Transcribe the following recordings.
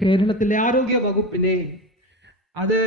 കേരളത്തിലെ ആരോഗ്യ വകുപ്പിനെ അത്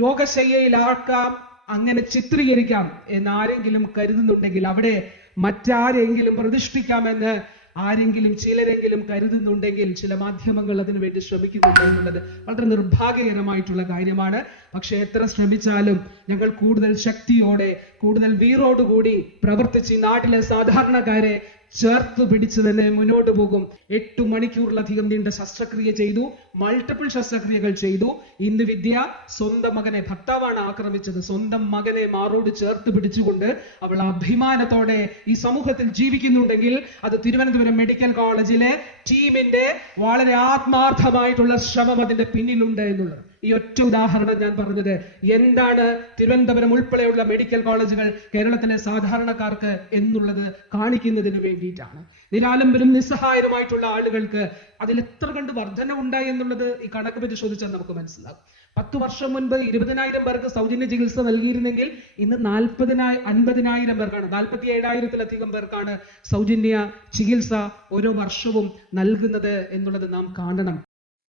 രോഗശയ്യയിലാക്കാം അങ്ങനെ ചിത്രീകരിക്കാം എന്ന് ആരെങ്കിലും കരുതുന്നുണ്ടെങ്കിൽ അവിടെ മറ്റാരെങ്കിലും പ്രതിഷ്ഠിക്കാമെന്ന് ആരെങ്കിലും ചിലരെങ്കിലും കരുതുന്നുണ്ടെങ്കിൽ ചില മാധ്യമങ്ങൾ അതിനു വേണ്ടി ശ്രമിക്കുന്നുണ്ട് എന്നുള്ളത് വളരെ നിർഭാഗ്യകരമായിട്ടുള്ള കാര്യമാണ്. പക്ഷെ എത്ര ശ്രമിച്ചാലും ഞങ്ങൾ കൂടുതൽ ശക്തിയോടെ കൂടുതൽ വീറോടുകൂടി പ്രവർത്തിച്ച് നാട്ടിലെ സാധാരണക്കാരെ ചേർത്ത് പിടിച്ച് തന്നെ മുന്നോട്ട് പോകും. എട്ട് മണിക്കൂറിലധികം നീണ്ട ശസ്ത്രക്രിയ ചെയ്തു. മൾട്ടിപ്പിൾ ശസ്ത്രക്രിയകൾ ചെയ്തു. ഇന്ന് വിദ്യ സ്വന്തം മകനെ ഭർത്താവാണ് ആക്രമിച്ചത്. സ്വന്തം മകനെ മാറോട് ചേർത്ത് പിടിച്ചുകൊണ്ട് അവൾ അഭിമാനത്തോടെ ഈ സമൂഹത്തിൽ ജീവിക്കുന്നുണ്ടെങ്കിൽ അത് തിരുവനന്തപുരം മെഡിക്കൽ കോളേജിലെ ടീമിന്റെ വളരെ ആത്മാർത്ഥമായിട്ടുള്ള ശ്രമം അതിന്റെ പിന്നിലുണ്ട് എന്നുള്ളത്. ഈ ഒറ്റ ഉദാഹരണം ഞാൻ പറഞ്ഞത് എന്താണ് തിരുവനന്തപുരം ഉൾപ്പെടെയുള്ള മെഡിക്കൽ കോളേജുകൾ കേരളത്തിലെ സാധാരണക്കാർക്ക് എന്നുള്ളത് കാണിക്കുന്നതിന് വേണ്ടിയിട്ടാണ്. നിരാലംബരും നിസ്സഹായരുമായിട്ടുള്ള ആളുകൾക്ക് അതിൽ എത്ര കണ്ട് വർധന ഉണ്ടായി എന്നുള്ളത് ഈ കണക്ക് പരിശോധിച്ചാൽ നമുക്ക് മനസ്സിലാകും. പത്ത് വർഷം മുൻപ് ഇരുപതിനായിരം പേർക്ക് സൗജന്യ ചികിത്സ നൽകിയിരുന്നെങ്കിൽ ഇന്ന് നാൽപ്പതിനായി അൻപതിനായിരം പേർക്കാണ് നാൽപ്പത്തി ഏഴായിരത്തിലധികം പേർക്കാണ് സൗജന്യ ചികിത്സ ഓരോ വർഷവും നൽകുന്നത് എന്നുള്ളത് നാം കാണണം.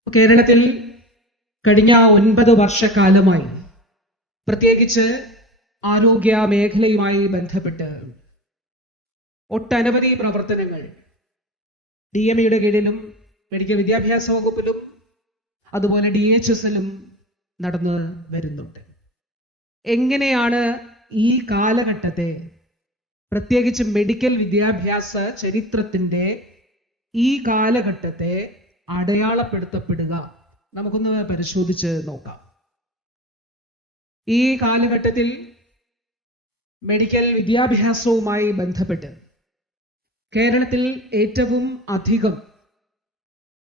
കേരളത്തിൽ കഴിഞ്ഞ ഒൻപത് വർഷക്കാലമായി പ്രത്യേകിച്ച് ആരോഗ്യ മേഖലയുമായി ബന്ധപ്പെട്ട് ഒട്ടനവധി പ്രവർത്തനങ്ങൾ ഡി എം ഇയുടെ കീഴിലും മെഡിക്കൽ വിദ്യാഭ്യാസ വകുപ്പിലും അതുപോലെ ഡി എച്ച് എസിലും നടന്നു വരുന്നുണ്ട്. എങ്ങനെയാണ് ഈ കാലഘട്ടത്തെ പ്രത്യേകിച്ച് മെഡിക്കൽ വിദ്യാഭ്യാസ ചരിത്രത്തിന്റെ ഈ കാലഘട്ടത്തെ അടയാളപ്പെടുത്തപ്പെടുക നമുക്കൊന്ന് പരിശോധിച്ച് നോക്കാം. ഈ കാലഘട്ടത്തിൽ മെഡിക്കൽ വിദ്യാഭ്യാസവുമായി ബന്ധപ്പെട്ട് കേരളത്തിൽ ഏറ്റവും അധികം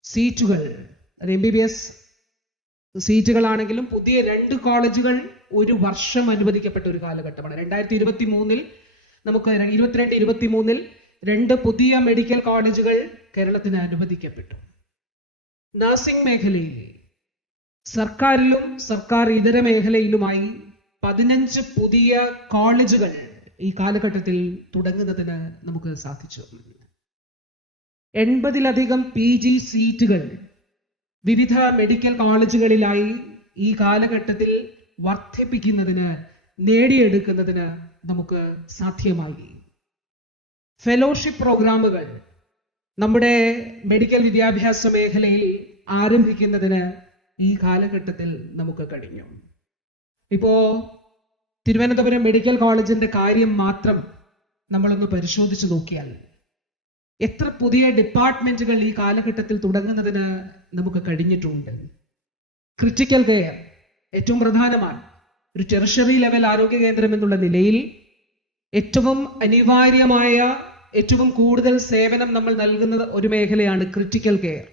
സീറ്റുകൾ എം ബി ബി എസ് സീറ്റുകളാണെങ്കിലും പുതിയ രണ്ട് കോളേജുകൾ ഒരു വർഷം അനുവദിക്കപ്പെട്ട ഒരു കാലഘട്ടമാണ്. രണ്ടായിരത്തി ഇരുപത്തി മൂന്നിൽ നമുക്ക് ഇരുപത്തിരണ്ട് ഇരുപത്തി മൂന്നിൽ രണ്ട് പുതിയ മെഡിക്കൽ കോളേജുകൾ കേരളത്തിന് അനുവദിക്കപ്പെട്ടു. നഴ്സിംഗ് മേഖലയിൽ സർക്കാരിലും സർക്കാർ ഇതര മേഖലയിലുമായി പതിനഞ്ച് പുതിയ കോളേജുകൾ ഈ കാലഘട്ടത്തിൽ തുടങ്ങുന്നതിന് നമുക്ക് സാധിച്ചു. എൺപതിലധികം പി ജി സീറ്റുകൾ വിവിധ മെഡിക്കൽ കോളേജുകളിലായി ഈ കാലഘട്ടത്തിൽ വർദ്ധിപ്പിക്കുന്നതിന് നേടിയെടുക്കുന്നതിന് നമുക്ക് സാധ്യമായി. ഫെലോഷിപ്പ് പ്രോഗ്രാമുകൾ നമ്മുടെ മെഡിക്കൽ വിദ്യാഭ്യാസ മേഖലയിൽ ആരംഭിക്കുന്നതിന് ഈ കാലഘട്ടത്തിൽ നമുക്ക് കഴിഞ്ഞു. ഇപ്പോ തിരുവനന്തപുരം മെഡിക്കൽ കോളേജിന്റെ കാര്യം മാത്രം നമ്മളൊന്ന് പരിശോധിച്ചു നോക്കിയാൽ എത്ര പുതിയ ഡിപ്പാർട്ട്മെന്റുകൾ ഈ കാലഘട്ടത്തിൽ തുടങ്ങുന്നതിന് നമുക്ക് കഴിഞ്ഞിട്ടുണ്ട്. ക്രിറ്റിക്കൽ കെയർ ഏറ്റവും പ്രധാനമാണ്. ഒരു ടെറിഷറി ലെവൽ ആരോഗ്യ കേന്ദ്രം എന്നുള്ള നിലയിൽ ഏറ്റവും അനിവാര്യമായ ഏറ്റവും കൂടുതൽ സേവനം നമ്മൾ നൽകുന്ന ഒരു മേഖലയാണ് ക്രിട്ടിക്കൽ കെയർ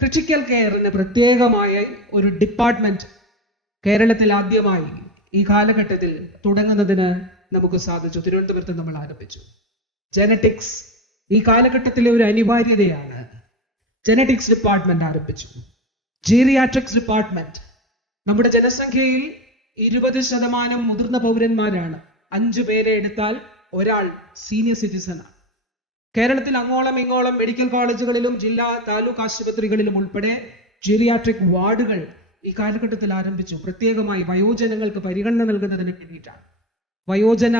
ക്രിട്ടിക്കൽ കെയറിന് പ്രത്യേകമായ ഒരു ഡിപ്പാർട്ട്മെന്റ് കേരളത്തിൽ ആദ്യമായി ഈ കാലഘട്ടത്തിൽ തുടങ്ങുന്നതിന് നമുക്ക് സാധിച്ചു. തിരുവനന്തപുരത്ത് നമ്മൾ ആരംഭിച്ചു. ജനറ്റിക്സ് ഈ കാലഘട്ടത്തിലെ ഒരു അനിവാര്യതയാണ്. ജനറ്റിക്സ് ഡിപ്പാർട്ട്മെന്റ് ആരംഭിച്ചു. ജീറിയാട്രിക്സ് ഡിപ്പാർട്ട്മെന്റ് നമ്മുടെ ജനസംഖ്യയിൽ ഇരുപത് ശതമാനം മുതിർന്ന പൗരന്മാരാണ്. അഞ്ചു പേരെ എടുത്താൽ ഒരാൾ സീനിയർ സിറ്റിസണാണ് കേരളത്തിൽ അങ്ങോളം ഇങ്ങോളം മെഡിക്കൽ കോളേജുകളിലും ജില്ലാ താലൂക്ക് ആശുപത്രികളിലും ഉൾപ്പെടെ ജീറിയാട്രിക് വാർഡുകൾ ഈ കാലഘട്ടത്തിൽ ആരംഭിച്ചു. പ്രത്യേകമായി വയോജനങ്ങൾക്ക് പരിഗണന നൽകുന്നതിന് വേണ്ടിയിട്ടാണ്. വയോജന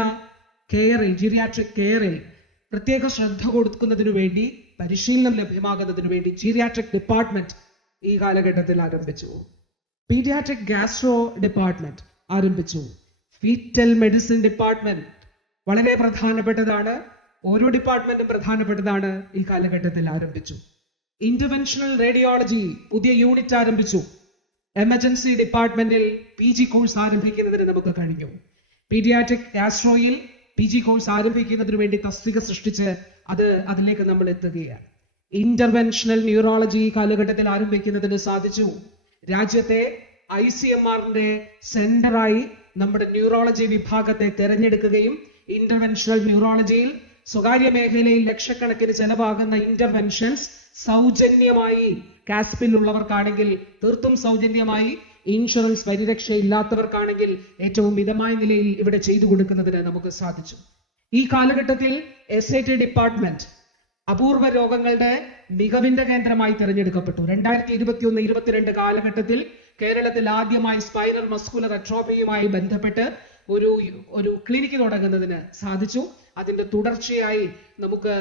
കെയറിൽ ജീറിയാട്രിക് കെയറിൽ പ്രത്യേക ശ്രദ്ധ കൊടുക്കുന്നതിനു വേണ്ടി പരിശീലനം ലഭ്യമാകുന്നതിനു വേണ്ടി ജീറിയാട്രിക് ഡിപ്പാർട്ട്മെന്റ് ഈ കാലഘട്ടത്തിൽ ആരംഭിച്ചു. പീഡിയാട്രിക് ഗാസ്ട്രോ ഡിപ്പാർട്ട്മെന്റ് ആരംഭിച്ചു. ഫീറ്റൽ മെഡിസിൻ ഡിപ്പാർട്ട്മെന്റ് വളരെ പ്രധാനപ്പെട്ടതാണ്. ഓരോ ഡിപ്പാർട്ട്മെന്റും പ്രധാനപ്പെട്ടതാണ്. ഈ കാലഘട്ടത്തിൽ ആരംഭിച്ചു. ഇന്റർവെൻഷണൽ റേഡിയോളജി പുതിയ യൂണിറ്റ് ആരംഭിച്ചു. എമർജൻസി ഡിപ്പാർട്ട്മെന്റിൽ പി ജി കോഴ്സ് ആരംഭിക്കുന്നതിന് നമുക്ക് കഴിഞ്ഞു. പീഡിയാട്രിക് ഗാസ്ട്രോയിൽ പി ജി കോഴ്സ് ആരംഭിക്കുന്നതിന് വേണ്ടി തസ്തിക സൃഷ്ടിച്ച് അത് അതിലേക്ക് നമ്മൾ എത്തുകയാണ്. ഇന്റർവെൻഷണൽ ന്യൂറോളജി കാലഘട്ടത്തിൽ ആരംഭിക്കുന്നതിന് സാധിച്ചു. രാജ്യത്തെ ഐ സി എം ആറിന്റെ സെന്ററായി നമ്മുടെ ന്യൂറോളജി വിഭാഗത്തെ തെരഞ്ഞെടുക്കുകയും ഇന്റർവെൻഷണൽ ന്യൂറോളജിയിൽ സ്വകാര്യ മേഖലയിൽ ലക്ഷക്കണക്കിന് ചെലവാകുന്ന ഇന്റർവെൻഷൻസ് സൗജന്യമായി കാസ്പിൽ ഉള്ളവർക്കാണെങ്കിൽ തീർത്തും സൗജന്യമായി ഇൻഷുറൻസ് പരിരക്ഷ ഇല്ലാത്തവർക്കാണെങ്കിൽ ഏറ്റവും മിതമായ നിലയിൽ ഇവിടെ ചെയ്തു കൊടുക്കുന്നതിന് നമുക്ക് സാധിച്ചു. ഈ കാലഘട്ടത്തിൽ എസ് ഐ ടി ഡിപ്പാർട്ട്മെന്റ് അപൂർവ രോഗങ്ങളുടെ മികവിന്റെ കേന്ദ്രമായി തിരഞ്ഞെടുക്കപ്പെട്ടു. രണ്ടായിരത്തി ഇരുപത്തി ഒന്ന് ഇരുപത്തിരണ്ട് കാലഘട്ടത്തിൽ കേരളത്തിൽ ആദ്യമായി സ്പൈനൽ മസ്കുലർ അട്രോഫിയുമായി ബന്ധപ്പെട്ട് ഒരു ഒരു ക്ലിനിക്ക് തുടങ്ങുന്നതിന് സാധിച്ചു. അതിന്റെ തുടർച്ചയായി നമുക്ക്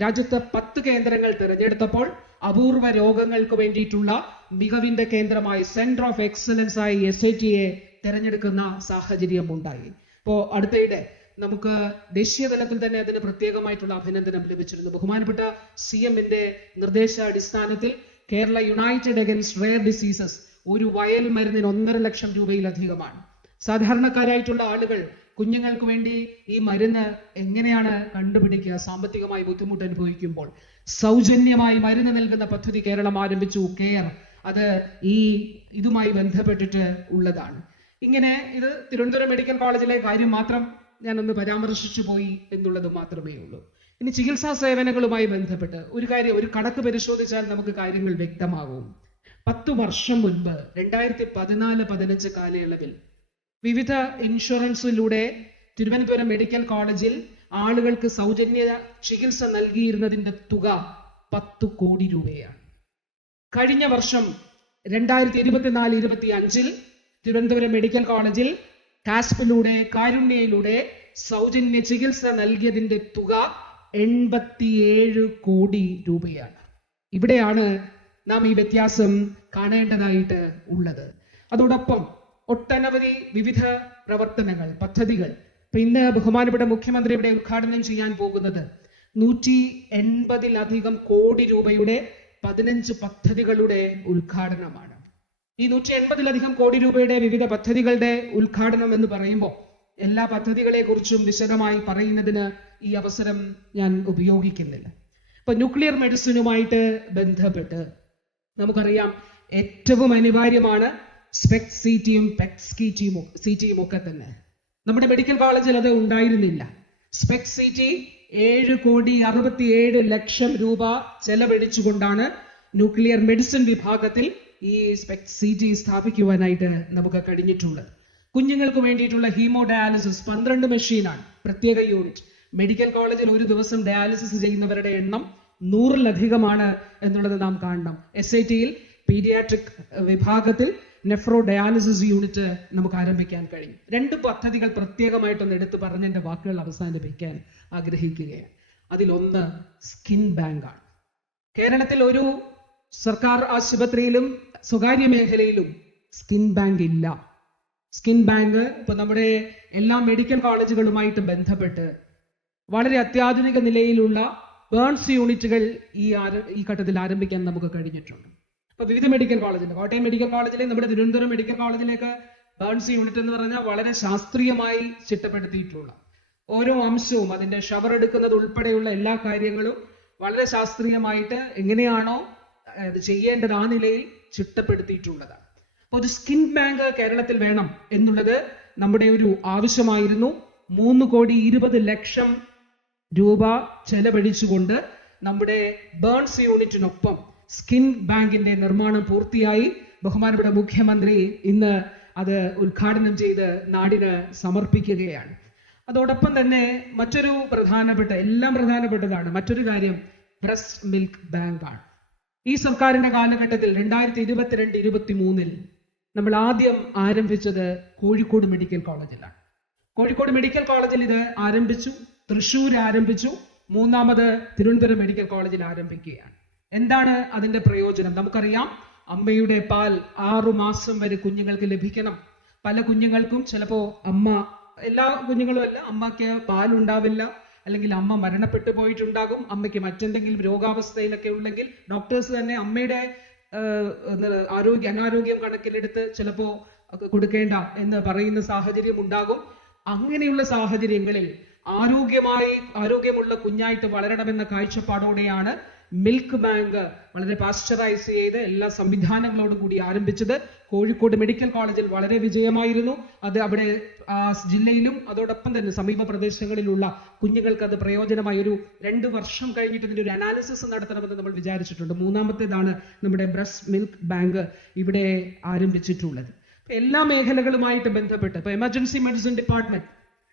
രാജ്യത്ത് പത്ത് കേന്ദ്രങ്ങൾ തിരഞ്ഞെടുത്തപ്പോൾ അപൂർവ രോഗങ്ങൾക്ക് വേണ്ടിയിട്ടുള്ള മികവിന്റെ കേന്ദ്രമായി സെന്റർ ഓഫ് എക്സലൻസ് ആയി എസ് ഐ ടിയെ തിരഞ്ഞെടുക്കുന്ന സാഹചര്യം ഉണ്ടായി. ഇപ്പോ അടുത്തയിടെ നമുക്ക് ദേശീയ തലത്തിൽ തന്നെ അതിന് പ്രത്യേകമായിട്ടുള്ള അഭിനന്ദനം ലഭിച്ചിരുന്നു. ബഹുമാനപ്പെട്ട സി എമ്മിന്റെ നിർദ്ദേശാടിസ്ഥാനത്തിൽ Kerala united against rare diseases ഒരു വയൽ മരുന്നിന് ഒന്നര ലക്ഷം രൂപയിലധികമാണ്. സാധാരണക്കാരായിട്ടുള്ള ആളുകൾ കുഞ്ഞുങ്ങൾക്ക് വേണ്ടി ഈ മരുന്ന് എങ്ങനെയാണ് കണ്ടുപിടിക്കുക? സാമ്പത്തികമായി ബുദ്ധിമുട്ട് അനുഭവിക്കുമ്പോൾ സൗജന്യമായി മരുന്ന് നൽകുന്ന പദ്ധതി കേരളം ആരംഭിച്ചു കെയർ. അത് ഈ ഇതുമായി ബന്ധപ്പെട്ടിട്ട് ഉള്ളതാണ്. ഇങ്ങനെ ഇത് തിരുവനന്തപുരം മെഡിക്കൽ കോളേജിലെ കാര്യം മാത്രം ഞാനൊന്ന് പരാമർശിച്ചു പോയി എന്നുള്ളത് മാത്രമേ ഉള്ളൂ. ഇനി ചികിത്സാ സേവനങ്ങളുമായി ബന്ധപ്പെട്ട് ഒരു കാര്യം ഒരു കണക്ക് പരിശോധിച്ചാൽ നമുക്ക് കാര്യങ്ങൾ വ്യക്തമാകും. പത്തു വർഷം മുൻപ് രണ്ടായിരത്തി പതിനാല് പതിനഞ്ച് കാലയളവിൽ വിവിധ ഇൻഷുറൻസിലൂടെ തിരുവനന്തപുരം മെഡിക്കൽ കോളേജിൽ ആളുകൾക്ക് സൗജന്യ ചികിത്സ നൽകിയിരുന്നതിന്റെ തുക പത്തു കോടി രൂപയാണ്. കഴിഞ്ഞ വർഷം രണ്ടായിരത്തി ഇരുപത്തിനാല് ഇരുപത്തി അഞ്ചിൽ തിരുവനന്തപുരം മെഡിക്കൽ കോളേജിൽ കാസ്പിലൂടെ കാരുണ്യയിലൂടെ സൗജന്യ ചികിത്സ നൽകിയതിന്റെ തുക എൺപത്തിയേഴ് കോടി രൂപയാണ്. ഇവിടെയാണ് നാം ഈ വ്യത്യാസം കാണേണ്ടതായിട്ട് ഉള്ളത്. അതോടൊപ്പം ഒട്ടനവധി വിവിധ പ്രവർത്തനങ്ങൾ പദ്ധതികൾ. ഇപ്പൊ ഇന്ന് ബഹുമാനപ്പെട്ട മുഖ്യമന്ത്രി ഇവിടെ ഉദ്ഘാടനം ചെയ്യാൻ പോകുന്നത് നൂറ്റി എൺപതിലധികം കോടി രൂപയുടെ പതിനഞ്ച് പദ്ധതികളുടെ ഉദ്ഘാടനമാണ്. ഈ നൂറ്റി എൺപതിലധികം കോടി രൂപയുടെ വിവിധ പദ്ധതികളുടെ ഉദ്ഘാടനം എന്ന് പറയുമ്പോൾ എല്ലാ പദ്ധതികളെ കുറിച്ചും വിശദമായി പറയുന്നതിന് ഈ അവസരം ഞാൻ ഉപയോഗിക്കുന്നില്ല. ഇപ്പൊ ന്യൂക്ലിയർ മെഡിസിനുമായിട്ട് ബന്ധപ്പെട്ട് നമുക്കറിയാം ഏറ്റവും അനിവാര്യമാണ് സ്പെക് സിറ്റിയും പെക് സിറ്റിയും സിറ്റിയും ഒക്കെ തന്നെ. നമ്മുടെ മെഡിക്കൽ കോളേജിൽ അത് ഉണ്ടായിരുന്നില്ല. സ്പെക് സിറ്റി ഏഴ് കോടി അറുപത്തിയേഴ് ലക്ഷം രൂപ ചെലവഴിച്ചുകൊണ്ടാണ് ന്യൂക്ലിയർ മെഡിസിൻ വിഭാഗത്തിൽ ഈ സ്പെക് സിറ്റി സ്ഥാപിക്കുവാനായിട്ട് നമുക്ക് കഴിഞ്ഞിട്ടുള്ളത്. കുഞ്ഞുങ്ങൾക്ക് വേണ്ടിയിട്ടുള്ള ഹീമോ ഡയാലിസിസ് പന്ത്രണ്ട് മെഷീനാണ് പ്രത്യേക യൂണിറ്റ് മെഡിക്കൽ കോളേജിൽ ഒരു ദിവസം ഡയാലിസിസ് ചെയ്യുന്നവരുടെ എണ്ണം നൂറിലധികമാണ് എന്നുള്ളത് നാം കാണണം. എസ് ഐ ടിയിൽ പീഡിയാട്രിക് വിഭാഗത്തിൽ നെഫ്രോ ഡയാലിസിസ് യൂണിറ്റ് നമുക്ക് ആരംഭിക്കാൻ കഴിയും രണ്ട് പദ്ധതികൾ പ്രത്യേകമായിട്ടൊന്ന് എടുത്തു പറഞ്ഞ് എന്റെ വാക്കുകൾ അവസാനിപ്പിക്കാൻ ആഗ്രഹിക്കുകയാണ്. അതിലൊന്ന് സ്കിൻ ബാങ്കാണ് കേരളത്തിൽ ഒരു സർക്കാർ ആശുപത്രിയിലും സ്വകാര്യ മേഖലയിലും സ്കിൻ ബാങ്ക് ഇല്ല. സ്കിൻ ബാങ്ക് ഇപ്പൊ നമ്മുടെ എല്ലാ മെഡിക്കൽ കോളേജുകളുമായിട്ട് ബന്ധപ്പെട്ട് വളരെ അത്യാധുനിക നിലയിലുള്ള ബേൺസ് യൂണിറ്റുകൾ ഈ ആര- ഈ ഘട്ടത്തിൽ ആരംഭിക്കാൻ നമുക്ക് കഴിഞ്ഞിട്ടുണ്ട്. അപ്പൊ വിവിധ മെഡിക്കൽ കോളേജിൽ കോട്ടയം മെഡിക്കൽ കോളേജിലെ നമ്മുടെ തിരുവനന്തപുരം മെഡിക്കൽ കോളേജിലേക്ക് ബേൺസ് യൂണിറ്റ് എന്ന് പറഞ്ഞാൽ വളരെ ശാസ്ത്രീയമായി ചിട്ടപ്പെടുത്തിയിട്ടുള്ള ഓരോ അംശവും അതിന്റെ ഷവർ എടുക്കുന്നത് ഉൾപ്പെടെയുള്ള എല്ലാ കാര്യങ്ങളും വളരെ ശാസ്ത്രീയമായിട്ട് എങ്ങനെയാണോ അത് ചെയ്യേണ്ടത് ആ നിലയിൽ ചിട്ടപ്പെടുത്തിയിട്ടുള്ളതാണ് അപ്പൊ ഒരു സ്കിൻ ബാങ്ക് കേരളത്തിൽ വേണം എന്നുള്ളത് നമ്മുടെ ഒരു ആവശ്യമായിരുന്നു. മൂന്ന് കോടി ഇരുപത് ലക്ഷം രൂപ ചെലവഴിച്ചുകൊണ്ട് നമ്മുടെ ബേൺസ് യൂണിറ്റിനൊപ്പം സ്കിൻ ബാങ്കിന്റെ നിർമ്മാണം പൂർത്തിയായി. ബഹുമാനപ്പെട്ട മുഖ്യമന്ത്രി ഇന്ന് അത് ഉദ്ഘാടനം ചെയ്ത് നാടിന് സമർപ്പിക്കുകയാണ്. അതോടൊപ്പം തന്നെ മറ്റൊരു പ്രധാനപ്പെട്ട എല്ലാം പ്രധാനപ്പെട്ടതാണ് മറ്റൊരു കാര്യം ബ്രസ്റ്റ് മിൽക്ക് ബാങ്കാണ് ഈ സർക്കാരിന്റെ കാലഘട്ടത്തിൽ രണ്ടായിരത്തി ഇരുപത്തിരണ്ട് ഇരുപത്തി മൂന്നിൽ നമ്മൾ ആദ്യം ആരംഭിച്ചത് കോഴിക്കോട് മെഡിക്കൽ കോളേജിലാണ്. കോഴിക്കോട് മെഡിക്കൽ കോളേജിൽ ഇത് ആരംഭിച്ചു തൃശ്ശൂർ ആരംഭിച്ചു മൂന്നാമത് തിരുവനന്തപുരം മെഡിക്കൽ കോളേജിൽ ആരംഭിക്കുകയാണ്. എന്താണ് അതിന്റെ പ്രയോജനം? നമുക്കറിയാം അമ്മയുടെ പാൽ ആറു മാസം വരെ കുഞ്ഞുങ്ങൾക്ക് ലഭിക്കണം. പല കുഞ്ഞുങ്ങൾക്കും ചിലപ്പോ അമ്മ എല്ലാ കുഞ്ഞുങ്ങളും അല്ല അമ്മയ്ക്ക് പാൽ ഉണ്ടാവില്ല അല്ലെങ്കിൽ അമ്മ മരണപ്പെട്ടു പോയിട്ടുണ്ടാകും. അമ്മയ്ക്ക് മറ്റെന്തെങ്കിലും രോഗാവസ്ഥയിലൊക്കെ ഉണ്ടെങ്കിൽ ഡോക്ടേഴ്സ് തന്നെ അമ്മയുടെ ആരോഗ്യ അനാരോഗ്യം കണക്കിലെടുത്ത് ചിലപ്പോ കൊടുക്കേണ്ട എന്ന് പറയുന്ന സാഹചര്യം ഉണ്ടാകും. അങ്ങനെയുള്ള സാഹചര്യങ്ങളിൽ ആരോഗ്യമായി ആരോഗ്യമുള്ള കുഞ്ഞായിട്ട് വളരണമെന്ന കാഴ്ചപ്പാടോടെയാണ് മിൽക്ക് ബാങ്ക് വളരെ പാസ്ചറൈസ് ചെയ്ത് എല്ലാ സംവിധാനങ്ങളോടും കൂടി ആരംഭിച്ചത് കോഴിക്കോട് മെഡിക്കൽ കോളേജിൽ വളരെ വിജയമായിരുന്നു. അത് അവിടെ ജില്ലയിലും അതോടൊപ്പം തന്നെ സമീപ പ്രദേശങ്ങളിലുള്ള കുഞ്ഞുങ്ങൾക്ക് അത് പ്രയോജനമായി ഒരു രണ്ട് വർഷം കഴിഞ്ഞിട്ട് ഇതിന്റെ ഒരു അനാലിസിസ് നടത്തണമെന്ന് നമ്മൾ വിചാരിച്ചിട്ടുണ്ട്. മൂന്നാമത്തേതാണ് നമ്മുടെ ബ്രസ്റ്റ് മിൽക്ക് ബാങ്ക് ഇവിടെ ആരംഭിച്ചിട്ടുള്ളത്. എല്ലാ മേഖലകളുമായിട്ട് ബന്ധപ്പെട്ട് ഇപ്പൊ എമർജൻസി മെഡിസിൻ ഡിപ്പാർട്ട്മെന്റ്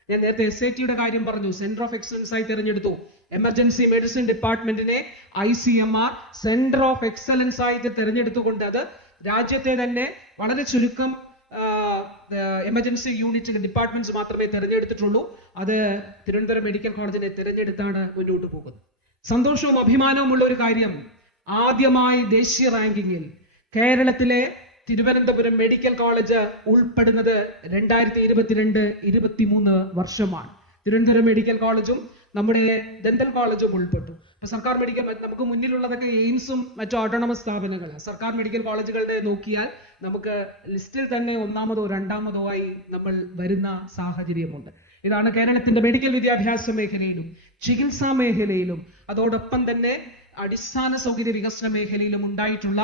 ഞാൻ നേരത്തെ എസ് ഐ ടിയുടെ കാര്യം പറഞ്ഞു സെന്റർ ഓഫ് എക്സലൻസ് ആയി തിരഞ്ഞെടുത്തു. Emergency medicine ഡിപ്പാർട്ട്മെന്റിനെ I C M R centre of excellence ആയിട്ട് തിരഞ്ഞെടുത്തുകൊണ്ട് അത് രാജ്യത്തെ തന്നെ വളരെ ചുരുക്കം എമർജൻസി യൂണിറ്റിന്റെ ഡിപ്പാർട്ട്മെന്റ്സ് മാത്രമേ തിരഞ്ഞെടുത്തിട്ടുള്ളൂ. അത് തിരുവനന്തപുരം മെഡിക്കൽ കോളേജിനെ തിരഞ്ഞെടുത്താണ് മുന്നോട്ട് പോകുന്നത്. സന്തോഷവും അഭിമാനവും ഉള്ള ഒരു കാര്യം ആദ്യമായി ദേശീയ റാങ്കിങ്ങിൽ കേരളത്തിലെ തിരുവനന്തപുരം മെഡിക്കൽ കോളേജ് ഉൾപ്പെടുന്നത് രണ്ടായിരത്തി ഇരുപത്തിരണ്ട് ഇരുപത്തിമൂന്ന് വർഷമാണ്. തിരുവനന്തപുരം മെഡിക്കൽ കോളേജും നമ്മുടെ ഡെന്റൽ കോളേജും ഉൾപ്പെട്ടു. അപ്പൊ സർക്കാർ മെഡിക്കൽ നമുക്ക് മുന്നിലുള്ളതൊക്കെ എയിംസും മറ്റു ഓട്ടോണമസ് സ്ഥാപനങ്ങളാണ് സർക്കാർ മെഡിക്കൽ കോളേജുകളുടെ നോക്കിയാൽ നമുക്ക് ലിസ്റ്റിൽ തന്നെ ഒന്നാമതോ രണ്ടാമതോ ആയി നമ്മൾ വരുന്ന സാഹചര്യമുണ്ട്. ഇതാണ് കേരളത്തിന്റെ മെഡിക്കൽ വിദ്യാഭ്യാസ മേഖലയിലും ചികിത്സാ മേഖലയിലും അതോടൊപ്പം തന്നെ അടിസ്ഥാന സൗകര്യ വികസന മേഖലയിലും ഉണ്ടായിട്ടുള്ള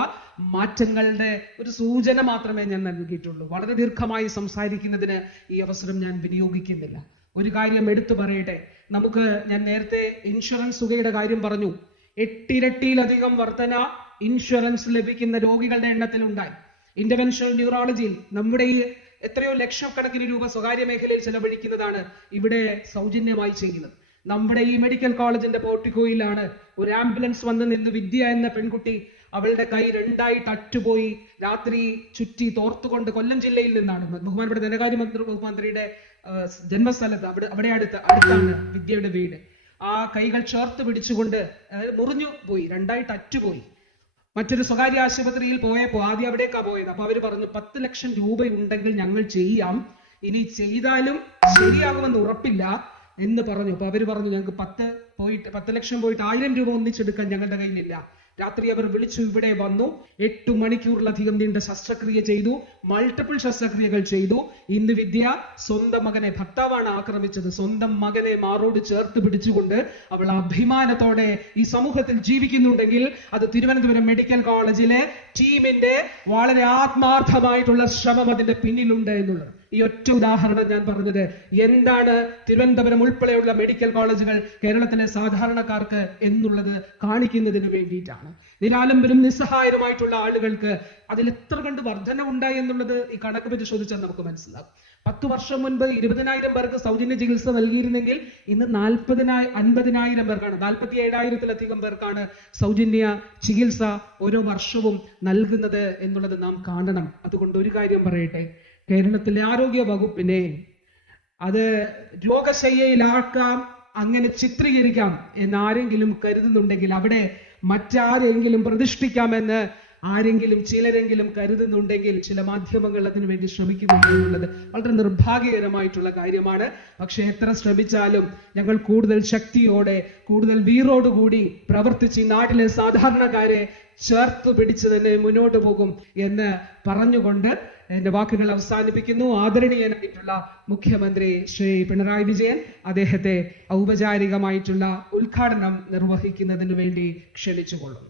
മാറ്റങ്ങളുടെ ഒരു സൂചന മാത്രമേ ഞാൻ നൽകിയിട്ടുള്ളൂ. വളരെ ദീർഘമായി സംസാരിക്കുന്നതിന് ഈ അവസരം ഞാൻ വിനിയോഗിക്കുന്നില്ല. ഒരു കാര്യം എടുത്തു പറയട്ടെ. നമുക്ക് ഞാൻ നേരത്തെ ഇൻഷുറൻസ് തുകയുടെ കാര്യം പറഞ്ഞു. എട്ടിരട്ടിയിലധികം വർധന ഇൻഷുറൻസ് ലഭിക്കുന്ന രോഗികളുടെ എണ്ണത്തിൽ ഉണ്ടായി. ഇന്റർവെൻഷണൽ ന്യൂറോളജിയിൽ നമ്മുടെ ഈ എത്രയോ ലക്ഷക്കണക്കിന് രൂപ സ്വകാര്യ മേഖലയിൽ ചെലവഴിക്കുന്നതാണ് ഇവിടെ സൗജന്യമായി ചെയ്യുന്നത്. നമ്മുടെ ഈ മെഡിക്കൽ കോളേജിന്റെ പോർട്ടിക്കോയിലാണ് ഒരു ആംബുലൻസ് വന്ന് നിന്ന് വിദ്യ എന്ന പെൺകുട്ടി അവളുടെ കൈ രണ്ടായി തട്ടുപോയി രാത്രി ചുറ്റി തോർത്തുകൊണ്ട് കൊല്ലം ജില്ലയിൽ നിന്നാണ്. ബഹുമാനപ്പെട്ട ധനകാര്യ മന്ത്രി മുഖ്യമന്ത്രിയുടെ ആ, ജന്മസ്ഥലത്ത് അവിടെ അവിടെ അടുത്ത് അടുത്താണ് വിദ്യയുടെ വീട്. ആ കൈകൾ ചേർത്ത് പിടിച്ചുകൊണ്ട് അതായത് മുറിഞ്ഞു പോയി രണ്ടായിട്ട് അറ്റുപോയി മറ്റൊരു സ്വകാര്യ ആശുപത്രിയിൽ പോയപ്പോ ആദ്യം അവിടേക്കാ പോയത്. അപ്പൊ അവർ പറഞ്ഞു പത്ത് ലക്ഷം രൂപ ഉണ്ടെങ്കിൽ ഞങ്ങൾ ചെയ്യാം. ഇനി ചെയ്താലും ശരിയാകുമെന്ന് ഉറപ്പില്ല എന്ന് പറഞ്ഞു. അപ്പൊ അവർ പറഞ്ഞു ഞങ്ങൾക്ക് പത്ത് പോയിട്ട് പത്ത് ലക്ഷം പോയിട്ട് ആയിരം രൂപ ഒന്നിച്ചെടുക്കാൻ ഞങ്ങളുടെ കയ്യിലില്ല. രാത്രി അവർ വിളിച്ചു ഇവിടെ വന്നു. എട്ടു മണിക്കൂറിലധികം നീണ്ട ശസ്ത്രക്രിയ ചെയ്തു. മൾട്ടിപ്പിൾ ശസ്ത്രക്രിയകൾ ചെയ്തു. ഇന്ന് വിദ്യ സ്വന്തം മകനെ ഭർത്താവാണ് ആക്രമിച്ചത്. സ്വന്തം മകനെ മാറോട് ചേർത്ത് പിടിച്ചുകൊണ്ട് അവൾ അഭിമാനത്തോടെ ഈ സമൂഹത്തിൽ ജീവിക്കുന്നുണ്ടെങ്കിൽ അത് തിരുവനന്തപുരം മെഡിക്കൽ കോളേജിലെ ടീമിന്റെ വളരെ ആത്മാർത്ഥമായിട്ടുള്ള ശ്രമം അതിന്റെ പിന്നിലുണ്ട് എന്നുള്ളത്. ഈ ഒറ്റ ഉദാഹരണം ഞാൻ പറഞ്ഞത് എന്താണ് തിരുവനന്തപുരം ഉൾപ്പെടെയുള്ള മെഡിക്കൽ കോളേജുകൾ കേരളത്തിലെ സാധാരണക്കാർക്ക് എന്നുള്ളത് കാണിക്കുന്നതിന് വേണ്ടിയിട്ടാണ്. നിരാലംബരും നിസ്സഹായരുമായിട്ടുള്ള ആളുകൾക്ക് അതിൽ എത്ര കണ്ട് വർധന ഉണ്ടായി എന്നുള്ളത് ഈ കണക്ക് പരിശോധിച്ചാൽ നമുക്ക് മനസ്സിലാകും പത്ത് വർഷം മുൻപ് ഇരുപതിനായിരം പേർക്ക് സൗജന്യ ചികിത്സ നൽകിയിരുന്നെങ്കിൽ ഇന്ന് നാൽപ്പതിനായി അൻപതിനായിരം പേർക്കാണ് നാൽപ്പത്തി ഏഴായിരത്തിലധികം പേർക്കാണ് സൗജന്യ ചികിത്സ ഓരോ വർഷവും നൽകുന്നത് എന്നുള്ളത് നാം കാണണം. അതുകൊണ്ട് ഒരു കാര്യം പറയട്ടെ കേരളത്തിലെ ആരോഗ്യ വകുപ്പിനെ അത് രോഗശയ്യയിലാക്കാം അങ്ങനെ ചിത്രീകരിക്കാം എന്നാരെങ്കിലും കരുതുന്നുണ്ടെങ്കിൽ അവിടെ മറ്റാരെങ്കിലും പ്രതിഷ്ഠിക്കാമെന്ന് ആരെങ്കിലും ചിലരെങ്കിലും കരുതുന്നുണ്ടെങ്കിൽ ചില മാധ്യമങ്ങൾ അതിനു വേണ്ടി എന്നുള്ളത് വളരെ നിർഭാഗ്യകരമായിട്ടുള്ള കാര്യമാണ്. പക്ഷേ എത്ര ശ്രമിച്ചാലും ഞങ്ങൾ കൂടുതൽ ശക്തിയോടെ കൂടുതൽ വീറോടുകൂടി പ്രവർത്തിച്ച് ഈ നാട്ടിലെ സാധാരണക്കാരെ ചേർത്ത് പിടിച്ച് തന്നെ മുന്നോട്ട് പോകും എന്ന് പറഞ്ഞുകൊണ്ട് എന്റെ വാക്കുകൾ അവസാനിപ്പിക്കുന്നു. ആദരണീയനായിട്ടുള്ള മുഖ്യമന്ത്രി ശ്രീ പിണറായി വിജയൻ അദ്ദേഹത്തെ ഔപചാരികമായിട്ടുള്ള ഉദ്ഘാടനം നിർവഹിക്കുന്നതിന് വേണ്ടി ക്ഷണിച്ചുകൊള്ളുന്നു.